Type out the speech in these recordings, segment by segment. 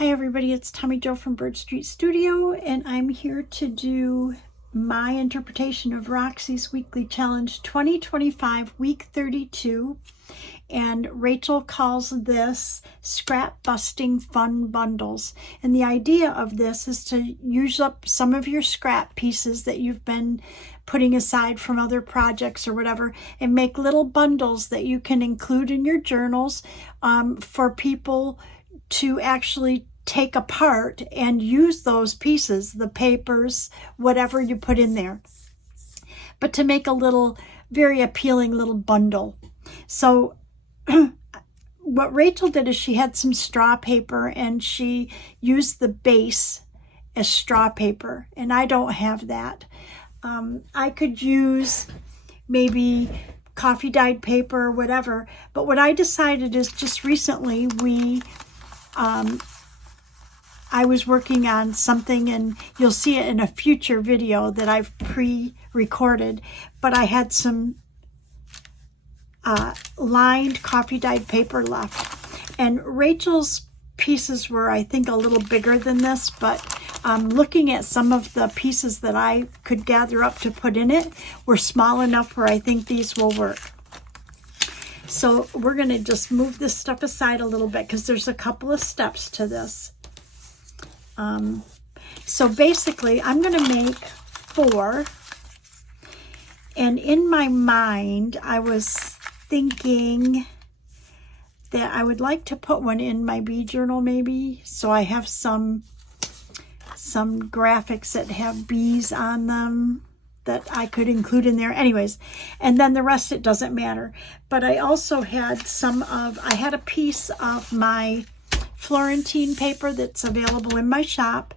Hi everybody, it's Tommy Jo from Bird Street Studio, and I'm here to do my interpretation of Roxy's Weekly Challenge 2025, Week 32. And Rachel calls this Scrap Busting Fun Bundles. And the idea of this is to use up some of your scrap pieces that you've been putting aside from other projects or whatever, and make little bundles that you can include in your journals for people to actually take apart and use those pieces, the papers, whatever you put in there, but to make a little, very appealing little bundle. So what Rachel did is she had some straw paper and she used the base as straw paper, and I don't have that. I could use maybe coffee dyed paper or whatever, but what I decided is just recently I was working on something, and you'll see it in a future video that I've pre-recorded, but I had some lined coffee dyed paper left, and Rachel's pieces were, I think, a little bigger than this, but looking at some of the pieces that I could gather up to put in it were small enough where I think these will work. So we're going to just move this stuff aside a little bit because there's a couple of steps to this. So basically I'm going to make 4, and in my mind I was thinking that I would like to put one in my bee journal maybe, so I have some graphics that have bees on them that I could include in there anyways, and then the rest, it doesn't matter. But I also had I had a piece of my Florentine paper that's available in my shop,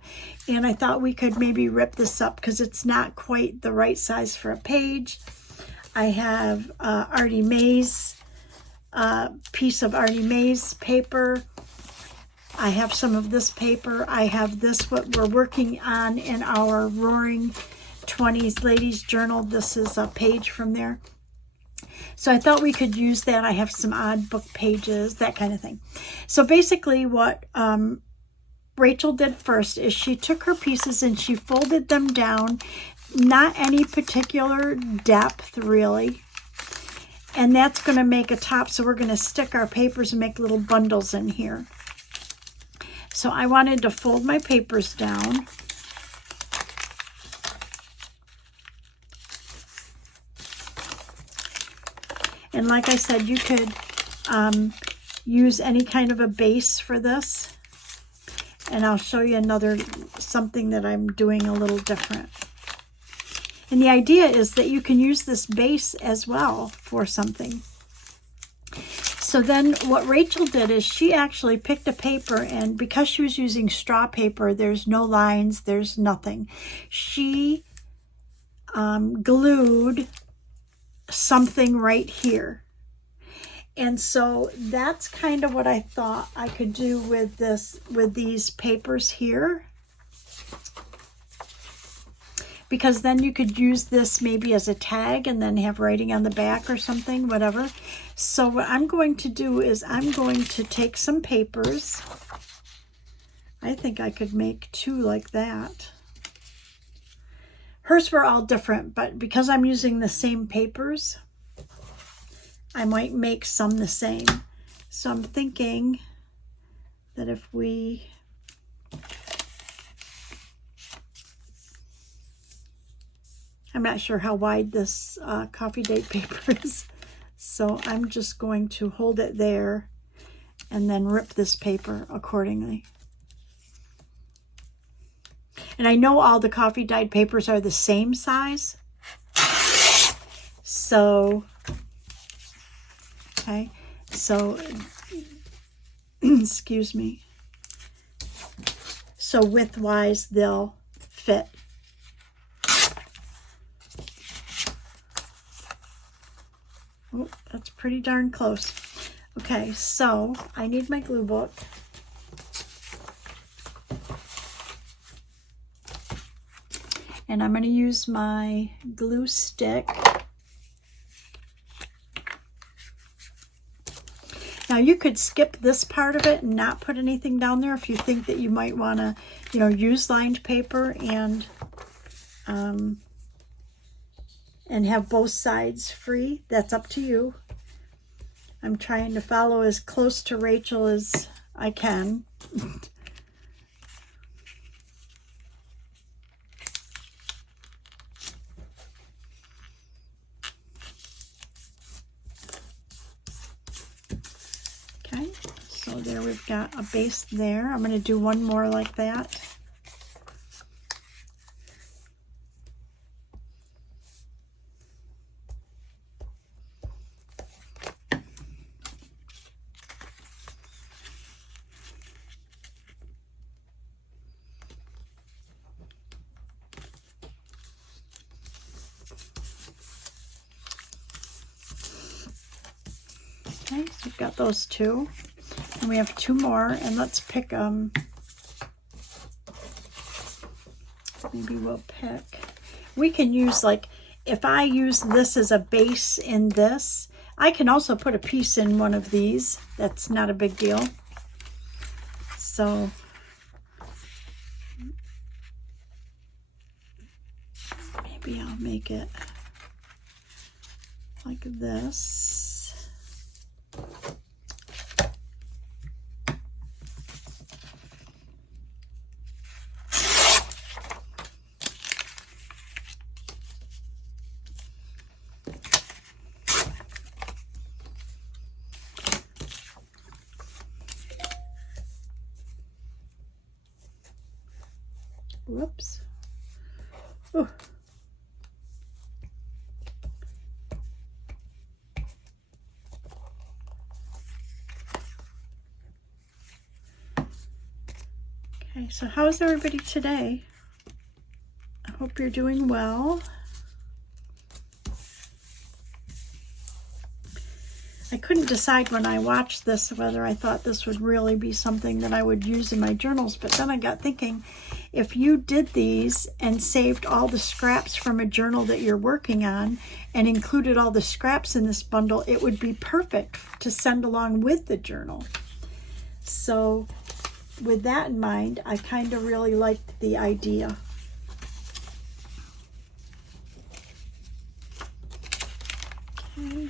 and I thought we could maybe rip this up because it's not quite the right size for a page. I have Artie Mae's piece of Artie Mae's paper. I have some of this paper. I have this, what we're working on in our Roaring 20s Ladies Journal. This is a page from there. So I thought we could use that. I have some odd book pages, that kind of thing. So basically what Rachel did first is she took her pieces and she folded them down, not any particular depth really. And that's going to make a top, so we're going to stick our papers and make little bundles in here. So I wanted to fold my papers down. And like I said, you could use any kind of a base for this. And I'll show you something that I'm doing a little different. And the idea is that you can use this base as well for something. So then what Rachel did is she actually picked a paper, and because she was using straw paper, there's no lines, there's nothing. She glued something right here. And so that's kind of what I thought I could do with these papers here, because then you could use this maybe as a tag and then have writing on the back or something, whatever. So what I'm going to do is I'm going to take some papers. I think I could make 2 like that. Hers were all different, but because I'm using the same papers, I might make some the same. So I'm thinking that if we I'm not sure how wide this coffee date paper is, so I'm just going to hold it there and then rip this paper accordingly. And I know all the coffee dyed papers are the same size. So, okay, so, excuse me. So width-wise, they'll fit. Oh, that's pretty darn close. Okay, so I need my glue book. And I'm going to use my glue stick. Now you could skip this part of it and not put anything down there if you think that you might want to, you know, use lined paper and have both sides free. That's up to you. I'm trying to follow as close to Rachel as I can. Okay, so there we've got a base there. I'm going to do one more like that. Okay, so we've got those two, and we have two more, and let's pick maybe we'll pick, we can use, like, if I use this as a base in this, I can also put a piece in one of these. That's not a big deal. So maybe I'll make it like this. Whoops. Ooh. Okay, so how's everybody today? I hope you're doing well. I couldn't decide when I watched this whether I thought this would really be something that I would use in my journals, but then I got thinking, if you did these and saved all the scraps from a journal that you're working on and included all the scraps in this bundle, it would be perfect to send along with the journal. So with that in mind, I kind of really liked the idea. Okay.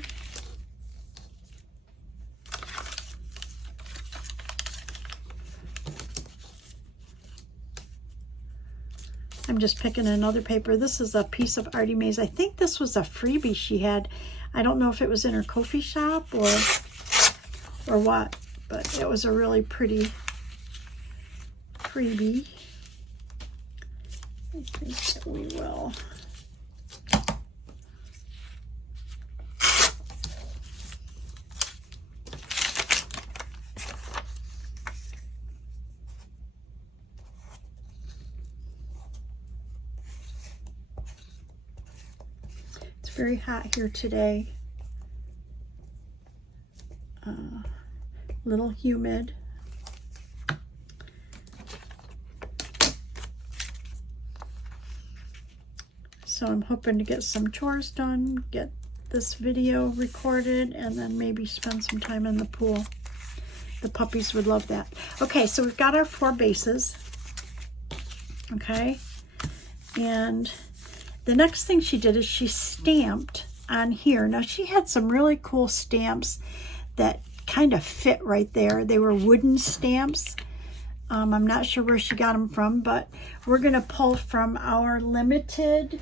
I'm just picking another paper. This is a piece of Artie Mae's. I think this was a freebie she had. I don't know if it was in her Ko-fi shop or what, but it was a really pretty freebie. I think that we will. Very hot here today. A little humid. So I'm hoping to get some chores done, get this video recorded, and then maybe spend some time in the pool. The puppies would love that. Okay, so we've got our 4 bases. Okay, and the next thing she did is she stamped on here. Now she had some really cool stamps that kind of fit right there. They were wooden stamps. I'm not sure where she got them from, but we're going to pull from our limited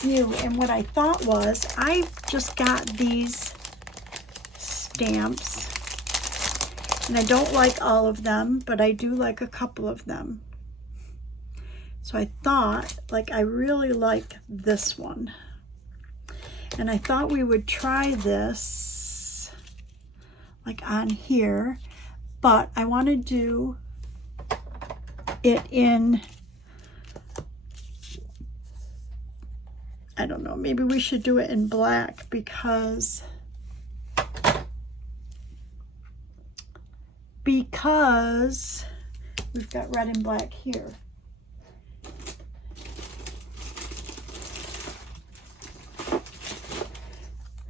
view. And what I thought was, I just got these stamps, and I don't like all of them, but I do like a couple of them. So I thought, like, I really like this one. And I thought we would try this, like, on here. But I want to do it in, I don't know, maybe we should do it in black because we've got red and black here.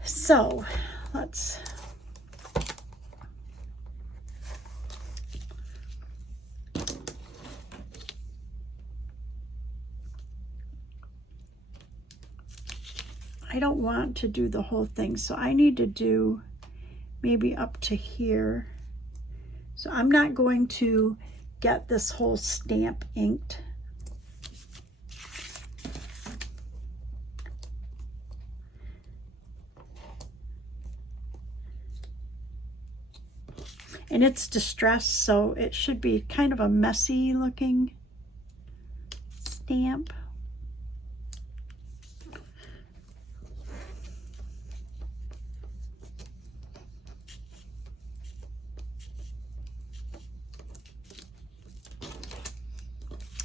So let's I don't want to do the whole thing, so I need to do maybe up to here. So I'm not going to get this whole stamp inked. And it's distressed, so it should be kind of a messy looking stamp.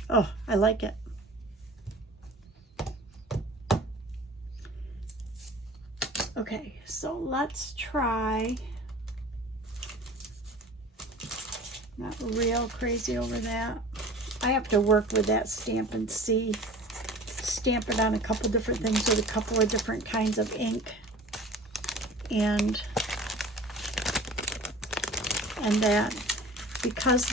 Oh, I like it. Okay, so let's try. Not real crazy over that. I have to work with that stamp and see. Stamp it on a couple different things with a couple of different kinds of ink. And that because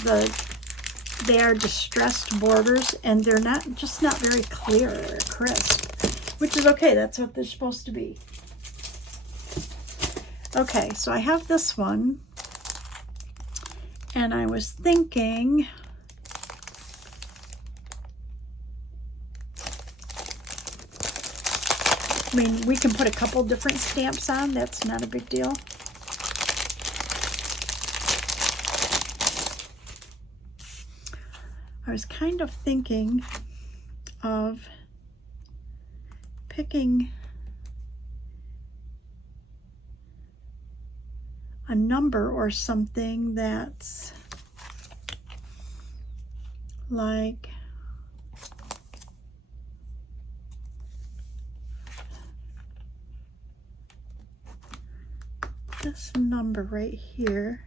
they are distressed borders and they're just not very clear or crisp, which is okay. That's what they're supposed to be. Okay, so I have this one, and I was thinking I mean, we can put a couple different stamps on. That's not a big deal. I was kind of thinking of picking a number or something that's like this number right here.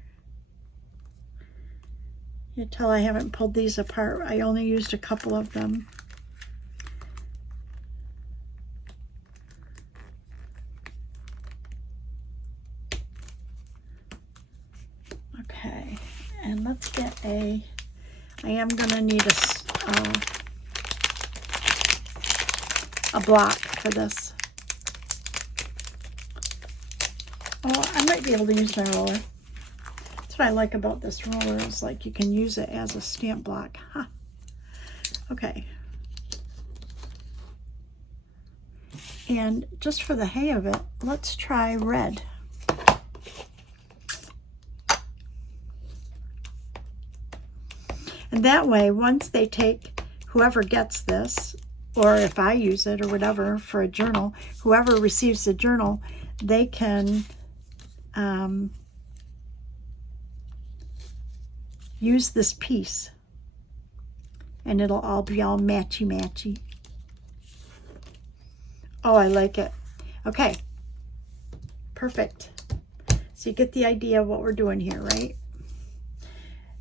You tell I haven't pulled these apart. I only used a couple of them. Okay, and let's get I am gonna need a block for this. Oh, I might be able to use my roller. That's what I like about this roller, is like you can use it as a stamp block. Huh. Okay. And just for the hay of it, let's try red. And that way, once they take, whoever gets this, or if I use it or whatever for a journal, whoever receives the journal, they can use this piece, and it'll all be all matchy-matchy. Oh, I like it. Okay, perfect. So you get the idea of what we're doing here, right?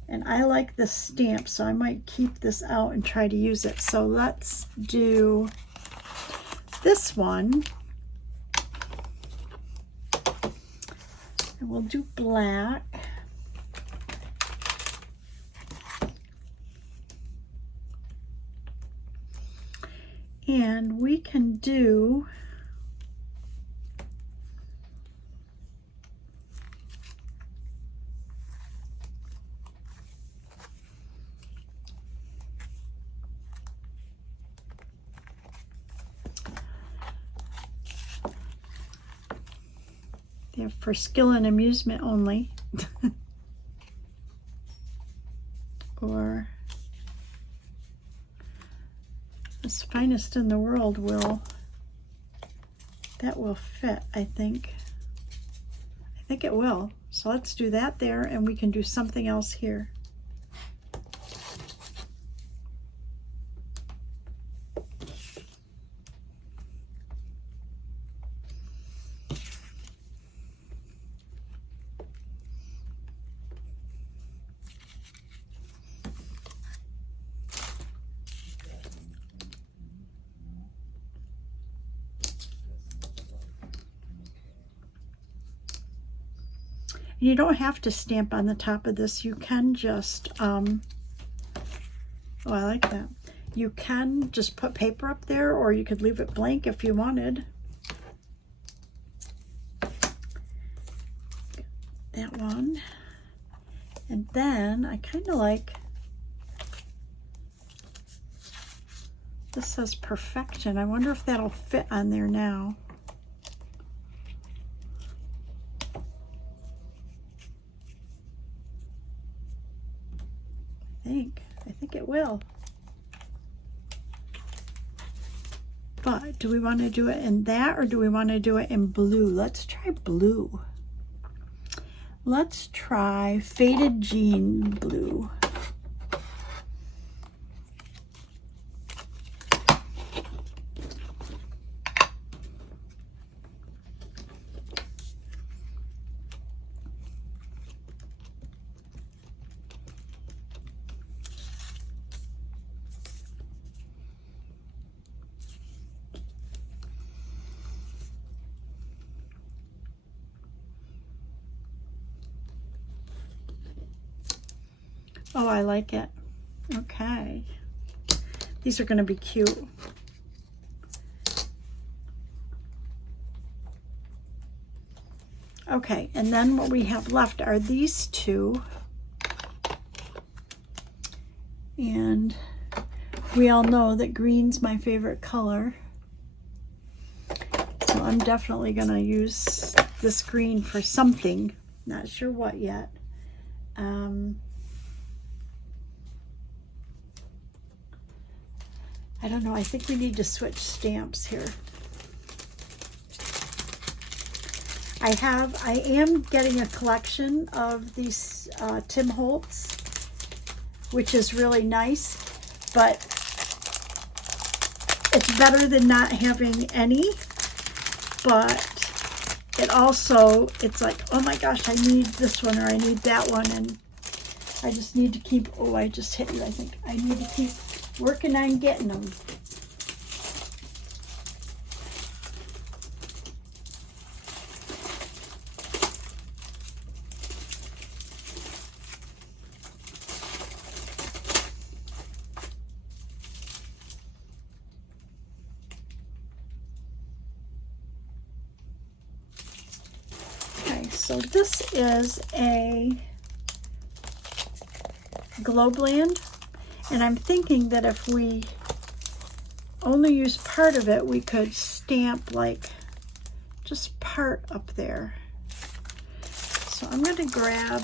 And I like this stamp, so I might keep this out and try to use it. So let's do this one. And we'll do black. And we can do for skill and amusement only. Or this finest in the world will fit, I think. I think it will. So let's do that there, and we can do something else here. You don't have to stamp on the top of this. You can just, oh, I like that. You can just put paper up there, or you could leave it blank if you wanted. that one. And then I kind of like, this says perfection. I wonder if that'll fit on there now. I think it will. But do we want to do it in that, or do we want to do it in blue? Let's try blue. Let's try Faded Jean Blue. Oh, I like it. Okay. These are going to be cute. Okay, and then what we have left are these two. And we all know that green's my favorite color. So I'm definitely going to use this green for something. Not sure what yet. I don't know. I think we need to switch stamps here. I am getting a collection of these Tim Holtz, which is really nice, but it's better than not having any. But it also, it's like, oh my gosh, I need this one or I need that one, and I just need to keep, oh, I just hit you, I think. I need to keep working on getting them. Okay, so this is a Globland. And I'm thinking that if we only use part of it, we could stamp like just part up there. So I'm going to grab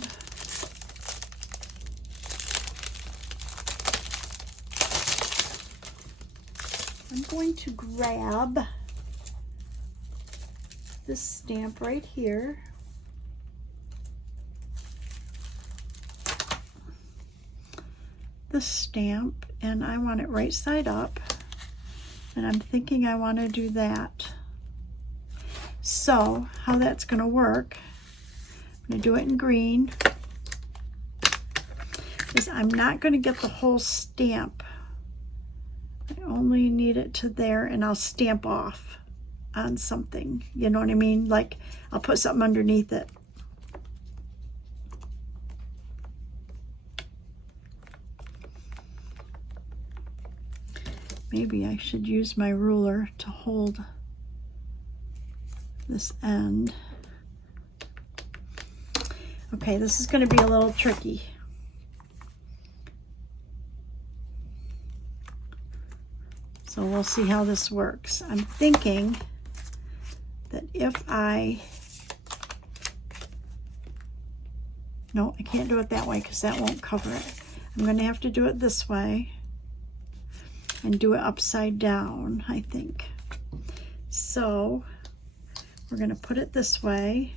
this stamp right here. This stamp, and I want it right side up, and I'm thinking I want to do that. So how that's going to work, I'm going to do it in green, is I'm not going to get the whole stamp. I only need it to there, and I'll stamp off on something, you know what I mean? Like I'll put something underneath it. Maybe I should use my ruler to hold this end. Okay, this is going to be a little tricky. So we'll see how this works. I'm thinking that if no, I can't do it that way because that won't cover it. I'm going to have to do it this way and do it upside down, I think. So we're going to put it this way.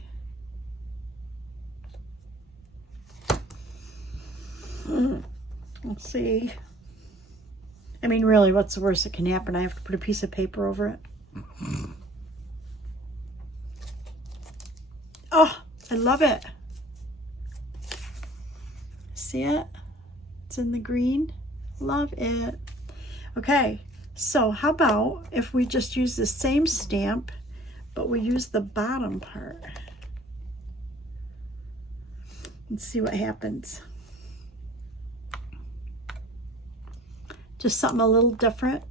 Let's see. I mean, really, what's the worst that can happen? I have to put a piece of paper over it. Oh, I love it. See it? It's in the green. Love it. Okay, so how about if we just use the same stamp, but we use the bottom part? And see what happens. Just something a little different.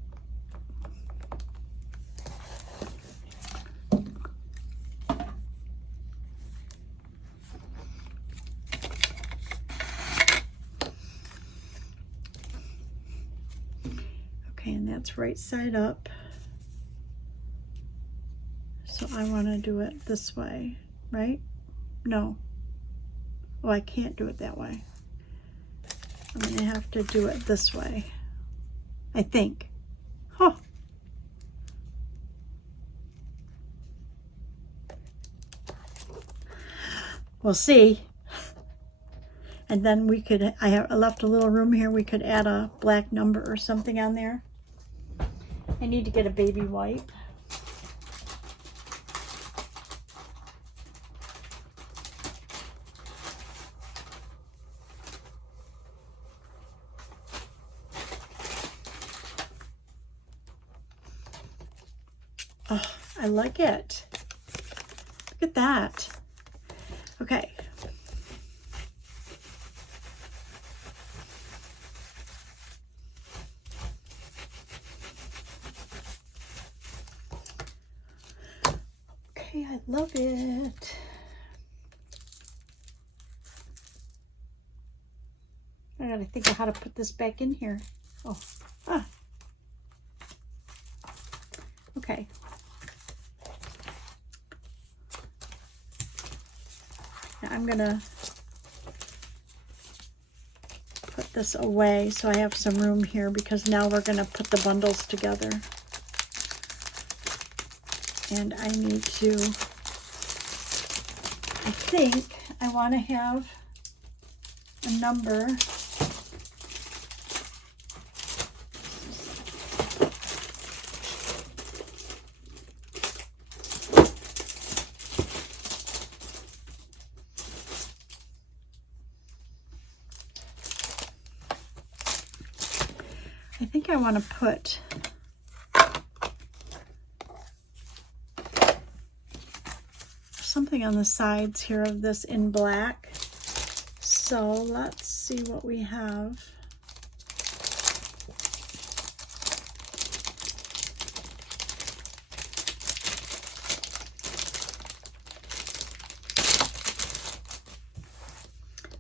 it's right side up. So I want to do it this way, right? No. Oh, I can't do it that way. I'm going to have to do it this way, I think. Huh. We'll see. And then we could, I left a little room here, we could add a black number or something on there. I need to get a baby wipe. Oh, I like it. Look at that. Okay. Okay, I love it. I gotta think of how to put this back in here. Oh, ah. Okay. Now I'm gonna put this away so I have some room here, because now we're gonna put the bundles together. And I need to, I think I want to have a number. I think I want to put something on the sides here of this in black. So let's see what we have.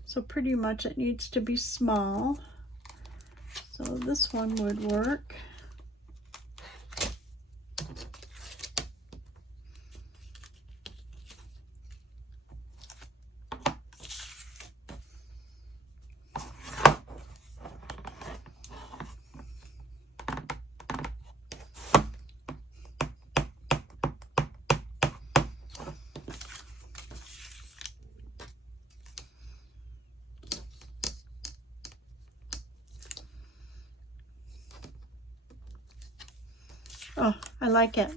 So pretty much it needs to be small. So this one would work. Oh, I like it.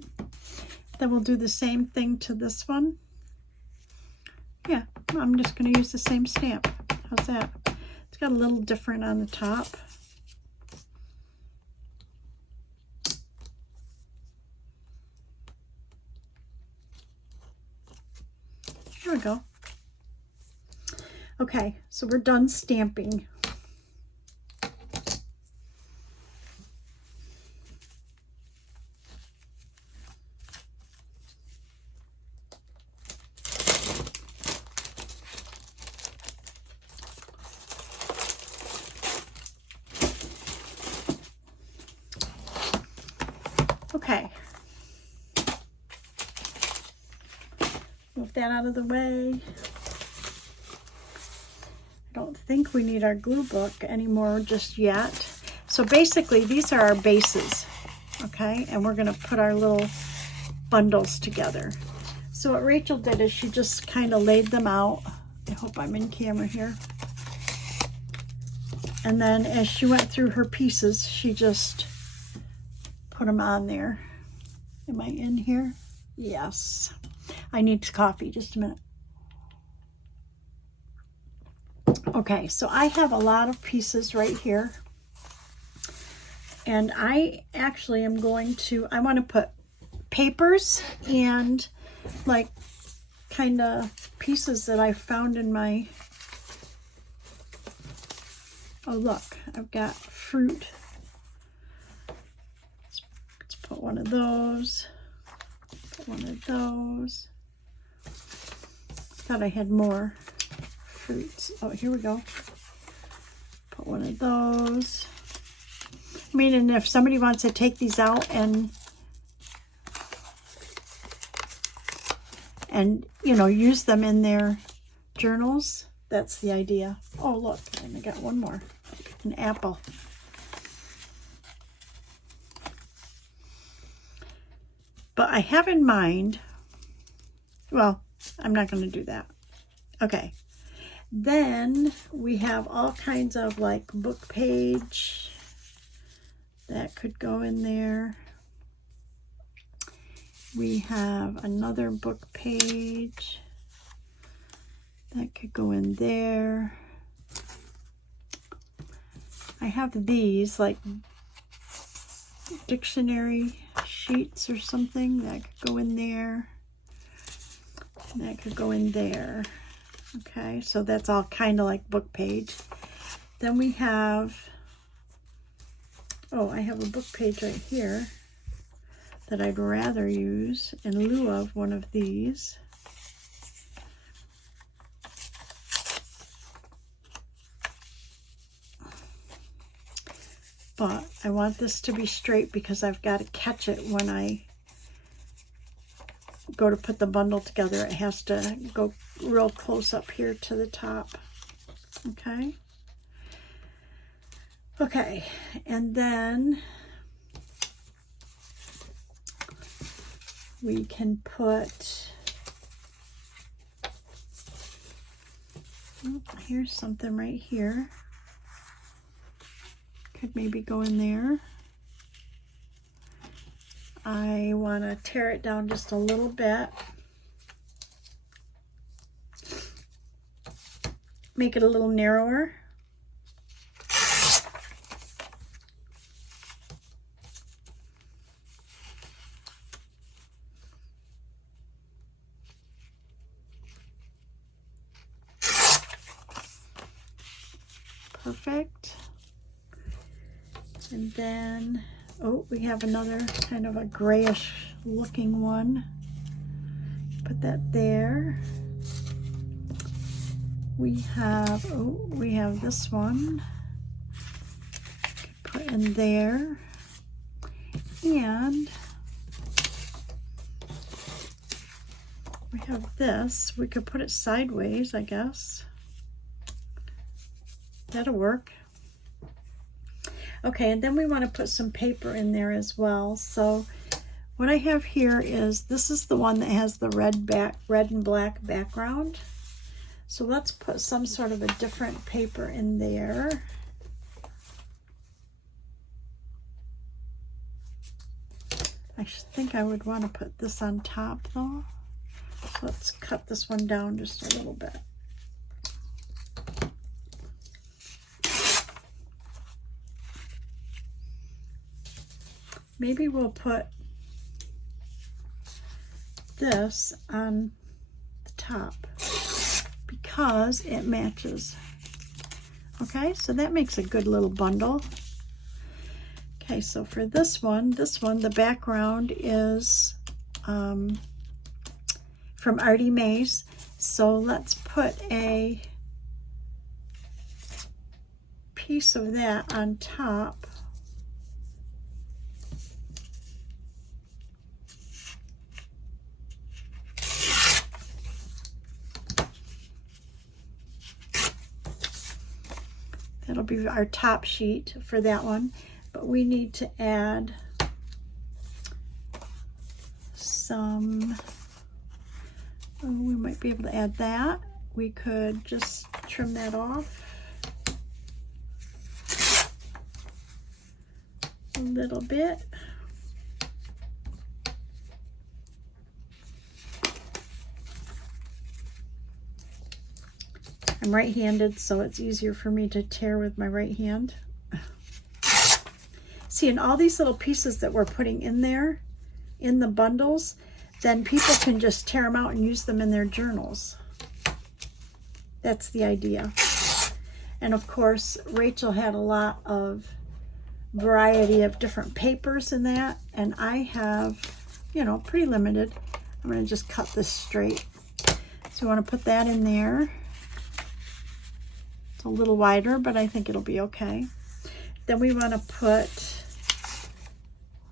Then we'll do the same thing to this one. Yeah, I'm just going to use the same stamp. How's that? It's got a little different on the top. There we go. Okay, so we're done stamping. Okay, move that out of the way. I don't think we need our glue book anymore just yet. So basically these are our bases, okay? And we're gonna put our little bundles together. So what Rachel did is she just kind of laid them out. I hope I'm in camera here. And then as she went through her pieces, she just put them on there. Am I in here? Yes. I need coffee, just a minute. Okay, so I have a lot of pieces right here. And I actually am going to, I want to put papers and like kind of pieces that I found in my, oh look, I've got fruit. Let's put one of those, put one of those. Thought I had more fruits. Oh, here we go. Put one of those. I mean, and if somebody wants to take these out and you know, use them in their journals, that's the idea. Oh, look, and I got one more, an apple. But I have in mind, well, I'm not going to do that. Okay. Then we have all kinds of like book page that could go in there. We have another book page that could go in there. I have these like dictionary sheets or something that could go in there. That could go in there. Okay, so that's all kind of like book page. Then we have, oh, I have a book page right here that I'd rather use in lieu of one of these. But I want this to be straight because I've got to catch it when I go to put the bundle together. It has to go real close up here to the top. Okay. Okay, and then we can put, oh, here's something right here. Could maybe go in there. I want to tear it down just a little bit. Make it a little narrower. Perfect. And then, oh, we have another kind of a grayish looking one. Put that there. We have, oh, we have this one. Put in there. And we have this. We could put it sideways, I guess. That'll work. Okay, and then we want to put some paper in there as well. So what I have here is, this is the one that has the red and black background. So let's put some sort of a different paper in there. I think I would want to put this on top though. So let's cut this one down just a little bit. Maybe we'll put this on the top because it matches. Okay, so that makes a good little bundle. Okay, so for this one, the background is from Artie Mays. So let's put a piece of that on top. That'll be our top sheet for that one. But we need to add some, oh, we might be able to add that. We could just trim that off a little bit. I'm right-handed, so it's easier for me to tear with my right hand. See, and all these little pieces that we're putting in there, in the bundles, then people can just tear them out and use them in their journals. That's the idea. And of course, Rachel had a lot of variety of different papers in that, and I have, you know, pretty limited. I'm going to just cut this straight. So you want to put that in there. It's a little wider, but I think it'll be okay. Then we want to put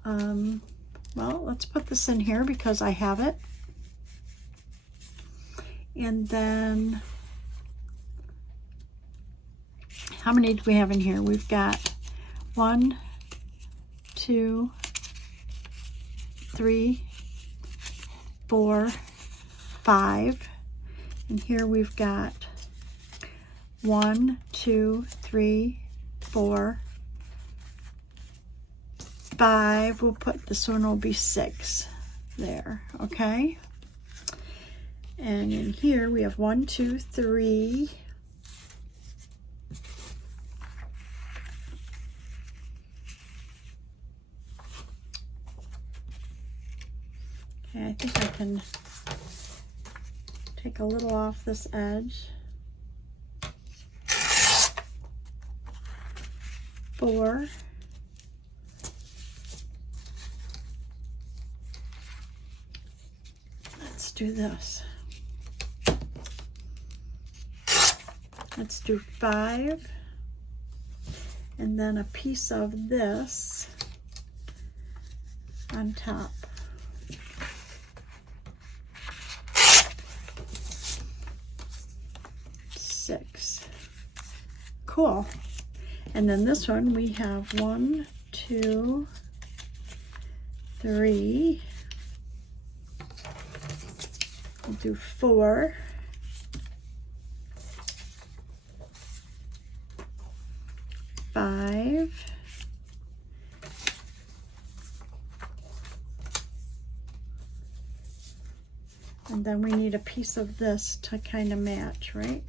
well, let's put this in here because I have it. And then, how many do we have in here? We've got 1, 2, 3, 4, 5. And here we've got 1, 2, 3, 4, 5. We'll put this one will be 6 there, okay? And in here we have 1, 2, 3. Okay, I think I can take a little off this edge. 4. Let's do this. Let's do 5. And then a piece of this on top. 6. Cool. And then this one we have 1, 2, 3. We'll do 4. 5. And then we need a piece of this to kind of match, right?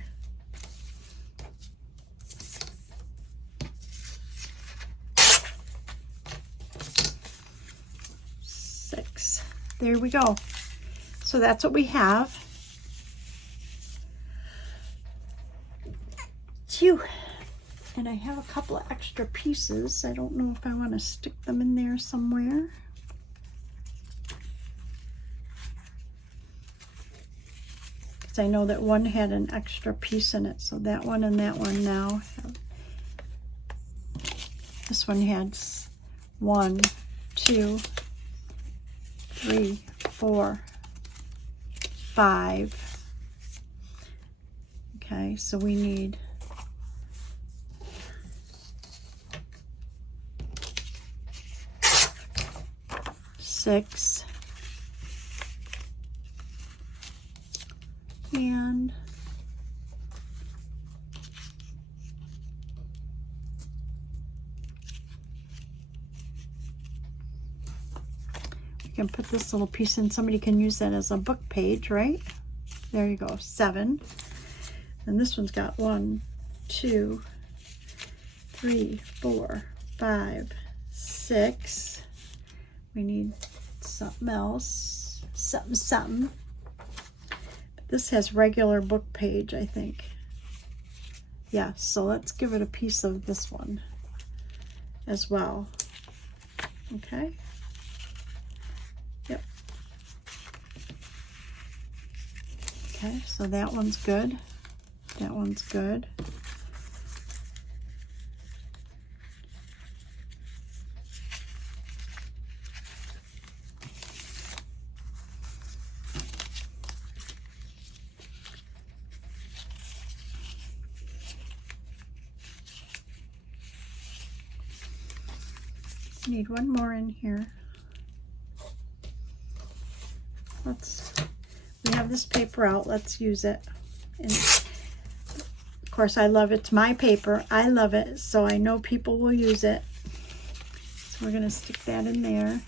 6. There we go. So that's what we have. Phew. And I have a couple of extra pieces. I don't know if I want to stick them in there somewhere. Because I know that one had an extra piece in it. So that one and that one now have. This one had 1, 2, 3, 4, 5. Okay, so we need 6. And we can put this little piece in. Somebody can use that as a book page, right? There you go, 7. And this one's got 1, 2, 3, 4, 5, 6. We need something else, something. But this has regular book page, I think. Yeah, so let's give it a piece of this one as well. Okay. Yep. Okay, so that one's good. That one's good. Need one more in here. We have this paper out, let's use it. And of course I love it, it's my paper, I love it, so I know people will use it. So we're gonna stick that in there.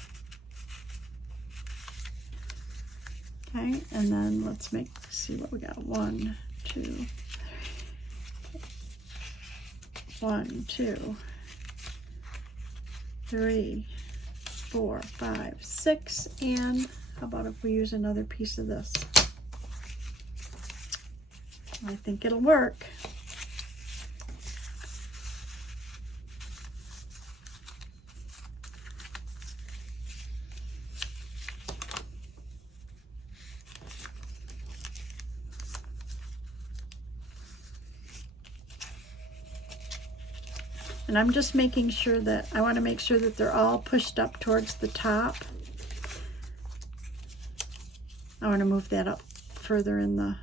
Okay, and then let's see what we got. 1, 2, 1, 2, 3, 4, 5, 6, and how about if we use another piece of this? I think it'll work. And I'm just making sure that, I want to make sure that they're all pushed up towards the top. I want to move that up further in the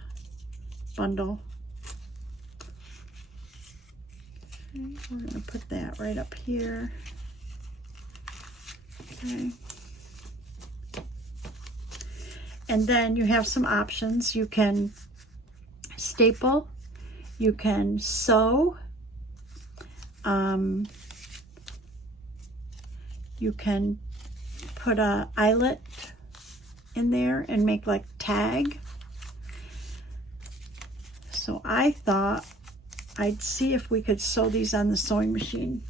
bundle. Okay, we're going to put that right up here. Okay. And then you have some options. You can staple, you can sew, you can put a eyelet in there and make like tag. So I thought I'd see if we could sew these on the sewing machine.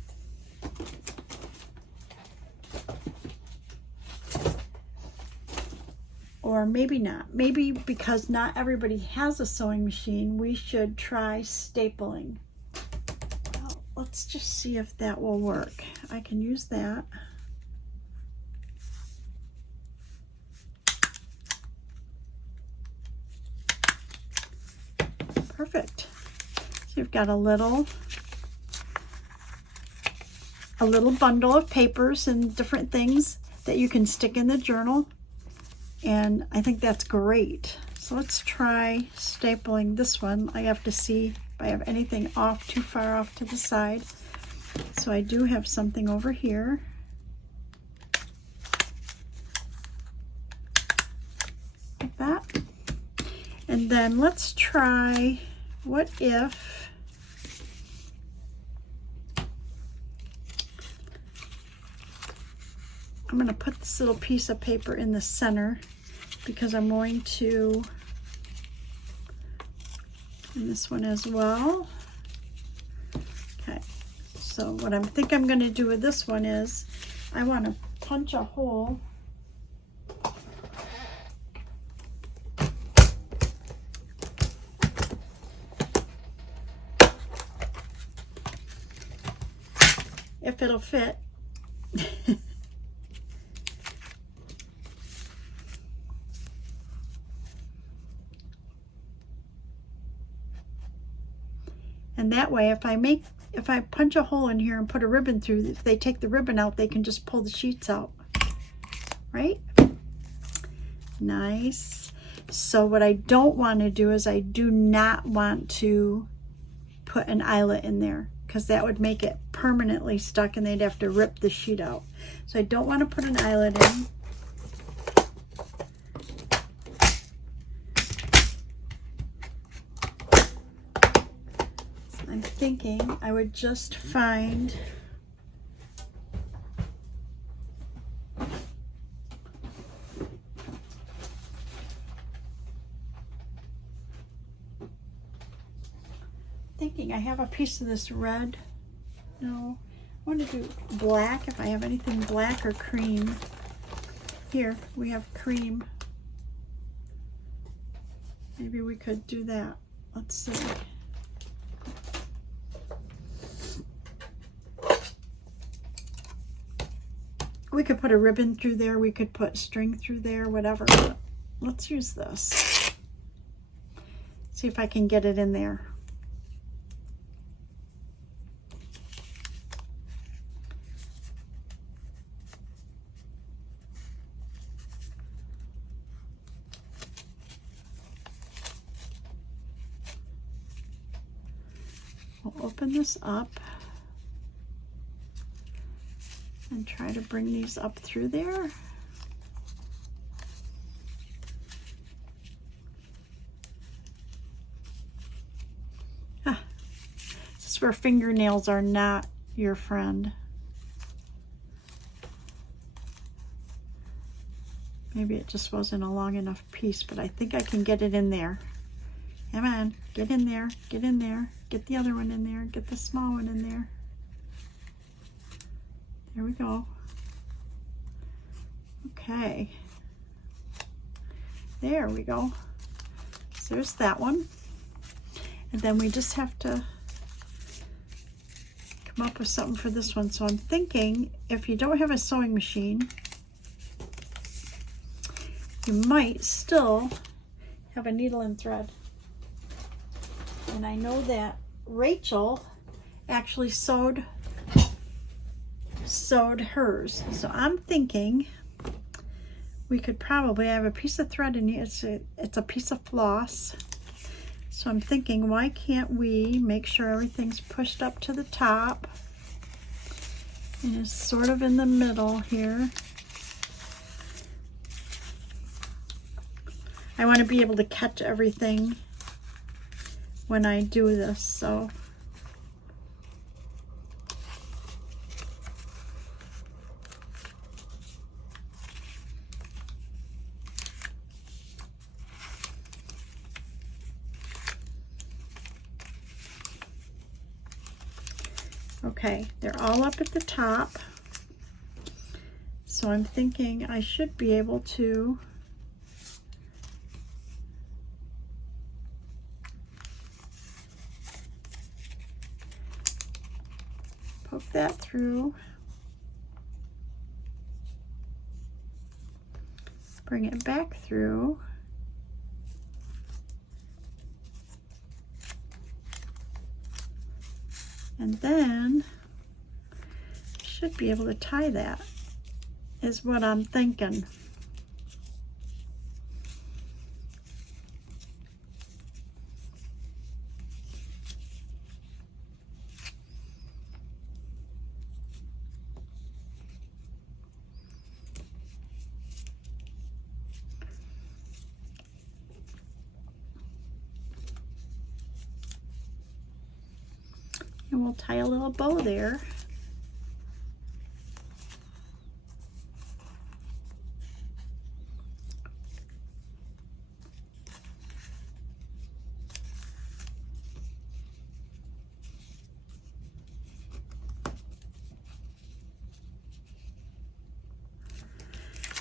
Or maybe not. Maybe because not everybody has a sewing machine, we should try stapling. Well, let's just see if that will work. I can use that. Perfect. So you've got a little bundle of papers and different things that you can stick in the journal. And I think that's great. So let's try stapling this one. I have to see if I have anything off, too far off to the side. So I do have something over here. Like that. And then let's try, what if I'm going to put this little piece of paper in the center, because I'm going to, and this one as well. Okay, so what I think I'm going to do with this one is I want to punch a hole if it'll fit. And that way, if I punch a hole in here and put a ribbon through, if they take the ribbon out, they can just pull the sheets out, right? Nice. So what I don't want to do is I do not want to put an eyelet in there, because that would make it permanently stuck and they'd have to rip the sheet out. So I don't want to put an eyelet in. I'm thinking I would just find I have a piece of this red. No, I want to do black if I have anything black or cream. Here we have cream. Maybe we could do that. Let's see. We could put a ribbon through there, we could put string through there, whatever. Let's use this. See if I can get it in there. We'll open this up and try to bring these up through there. This is where fingernails are not your friend. Maybe it just wasn't a long enough piece, but I think I can get it in there. Come on, get in there, get in there, get the other one in there, get the small one in there. There we go. Okay. There we go. So there's that one. And then we just have to come up with something for this one. So I'm thinking if you don't have a sewing machine, you might still have a needle and thread. And I know that Rachel actually sewed sewed hers. So I'm thinking we could probably, I have a piece of thread in here. It's a piece of floss. So I'm thinking, why can't we make sure everything's pushed up to the top and it's sort of in the middle here. I want to be able to catch everything when I do this, so. Okay, they're all up at the top. So I'm thinking I should be able to poke that through, bring it back through, and then should be able to tie that, is what I'm thinking. And we'll tie a little bow there.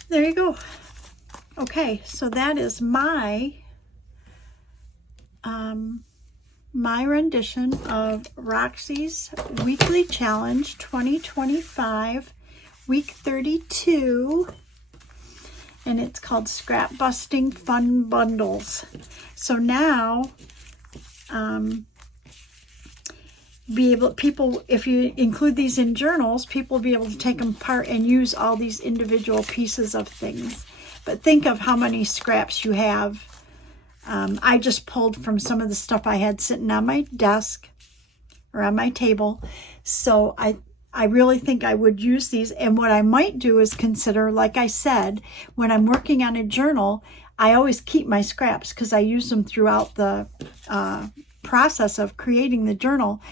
There you go. Okay, so that is my my rendition of Roxy's Weekly Challenge 2025, week 32, and it's called Scrap Busting Fun Bundles. So now, people, if you include these in journals, people will be able to take them apart and use all these individual pieces of things. But think of how many scraps you have. I just pulled from some of the stuff I had sitting on my desk or on my table. So I really think I would use these. And what I might do is consider, like I said, when I'm working on a journal, I always keep my scraps because I use them throughout the process of creating the journal.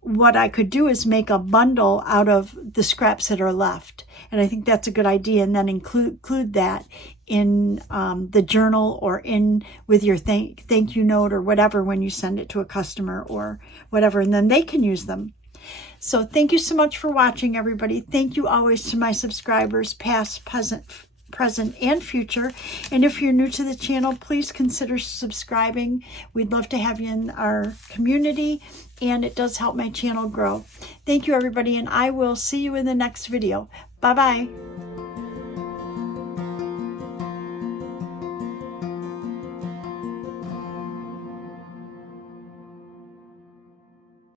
What I could do is make a bundle out of the scraps that are left. And I think that's a good idea. And then include that in the journal or in with your thank you note or whatever when you send it to a customer or whatever. And then they can use them. So thank you so much for watching, everybody. Thank you always to my subscribers, past, present, and future. And if you're new to the channel, please consider subscribing. We'd love to have you in our community, and it does help my channel grow. Thank you, everybody, and I will see you in the next video. Bye-bye.